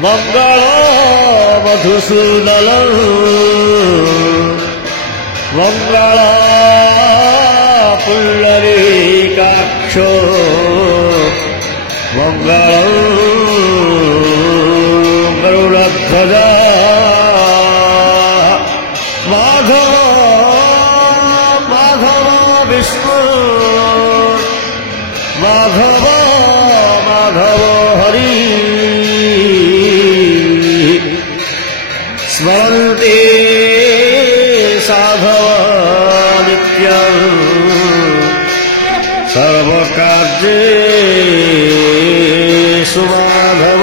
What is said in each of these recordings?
मंगल मधुसूदन मंगल पुंडरीकाक्षो मंगल गरुड़ध्वज माधव माधव विष्णु माधव माधव हरि स्मरन्ते साधव नित्यं सर्वकार्येषु माधव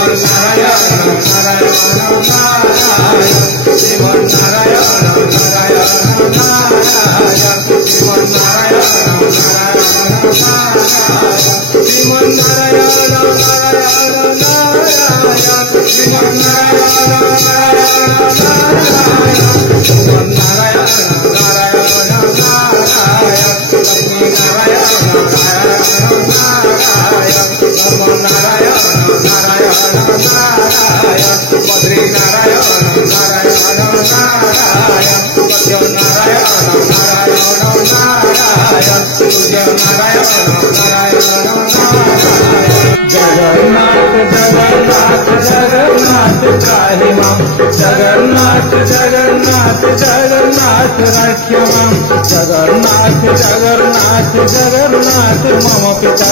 श्रीमन्नारायण नारायण नारायण श्रीमन्नारायण नारायण नारायण नारायण श्रीमन्नारायण जगन्नाथ जगन्नाथ जगन्नाथ राख्यमां जगन्नाथ जगन्नाथ जगन्नाथ मम पिता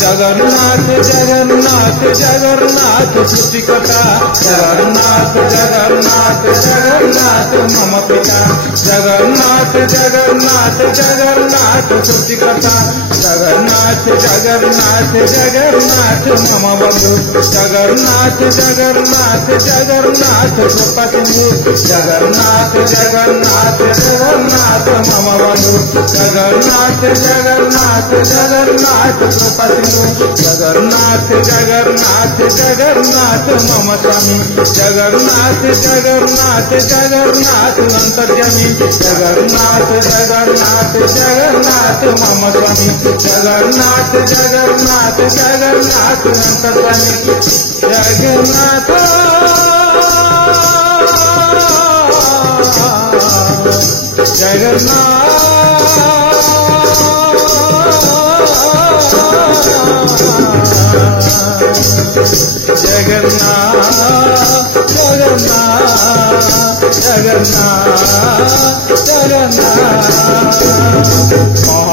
जगन्नाथ जगन्नाथ जगन्नाथ सृष्टिकर्ता जगन्नाथ जगन्नाथ जगन्नाथ मम पिता जगन्नाथ जगन्नाथ जगन्नाथ सृष्टिकर्ता जगन्नाथ जगन्नाथ जगन्नाथ मम बंधु जगन्नाथ जगन्नाथ जगन्नाथ कृपासिंधु जगन्नाथ जगन्नाथ जगन्नाथ मम बंधु जगन्नाथ जगन्नाथ जगन्नाथ कृपासिंधु जगन्नाथ जगन्नाथ जगन्नाथ मम स्वामी जगन्नाथ जगन्नाथ जगन्नाथ अंतर्यामी जगन्नाथ जगन्नाथ जगन्नाथ मम स्वामी जगन्नाथ जगन्नाथ जगन्नाथ अंतर्यामी जगन्नाथ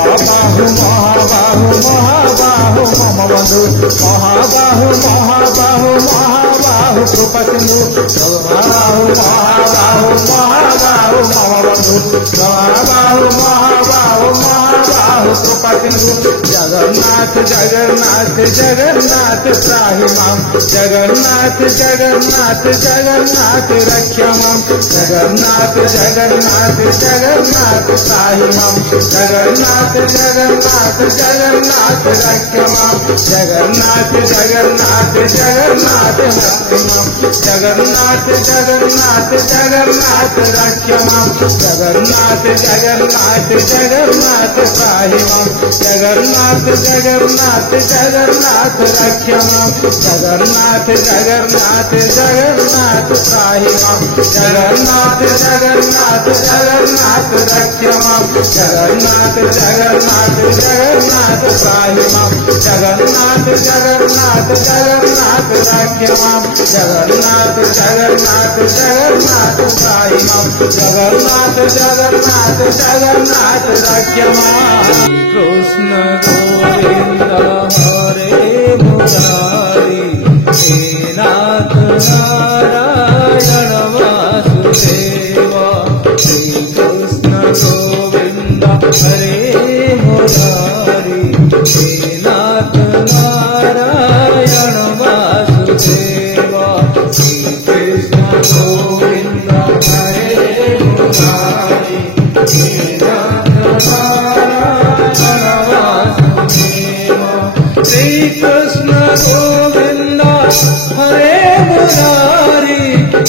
महाबाहु महाबाहु महाबाहु मम बंधु महाबाहु महाबाहु महाबाहु कृपसिंधु महाबाहु महाबाहु महाबाहु मम बंधु महाबाहु महाबाहु महाबाहु कृपसिंधु जगन्नाथ जगन्नाथ जगन्नाथ त्राहि मां जगन्नाथ जगन्नाथ जगन्नाथ रक्ष मां जगन्नाथ जगन्नाथ जगन्नाथ त्राहि मां जगन्नाथ जगन्नाथ जगन्नाथ रक्ष मां जगन्नाथ जगन्नाथ जगन्नाथ त्राहि मां जगन्नाथ जगन्नाथ जगन्नाथ रक्ष मां जगन्नाथ जगन्नाथ जगन्नाथ त्राहि मां जगन्नाथ जगन्नाथ जगन्नाथ रक्ष मां जगन्नाथ जगन्नाथ जगन्नाथ त्राहि मां जगन्नाथ जगन्नाथ जगन्नाथ रक्ष मां जगन्नाथ जगन्नाथ जगन्नाथ त्राहि मां जगन्नाथ जगन्नाथ जगन्नाथ रक्ष मां जगन्नाथ जगन्नाथ जगन्नाथ त्राहि मां जगन्नाथ जगन्नाथ जगन्नाथ रक्ष मां कृष्ण गोविंद हरे मुरारी हे नाथ नारायण वासुदेव श्री कृष्ण गोविंद हरे मुरारी हे नाथ नारायण वासुदेव श्री कृष्ण गोविंद हरे मुरारी हे नाथ नारायण वासुदेव श्री कृष्ण गोविंद हरे मुरारी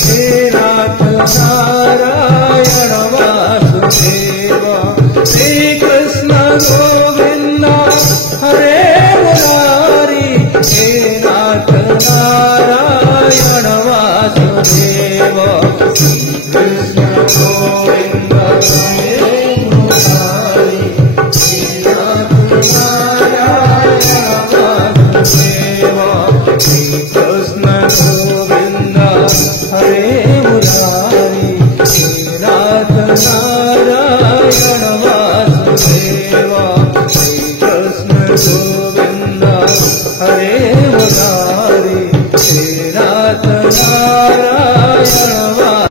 हे नाथ नारायण वासुदेव श्री कृष्ण गोविंद हरे मुरारी हे नाथ नारायण वासुदेव श्री कृष्ण गोविंद हरे मुरारी हे नाथ नारायण वासुदेव श्री कृष्ण गोविंद हरे मुरारी हे नाथ नारायण वासुदेव श्री कृष्ण गोविंद हरे मुरारी।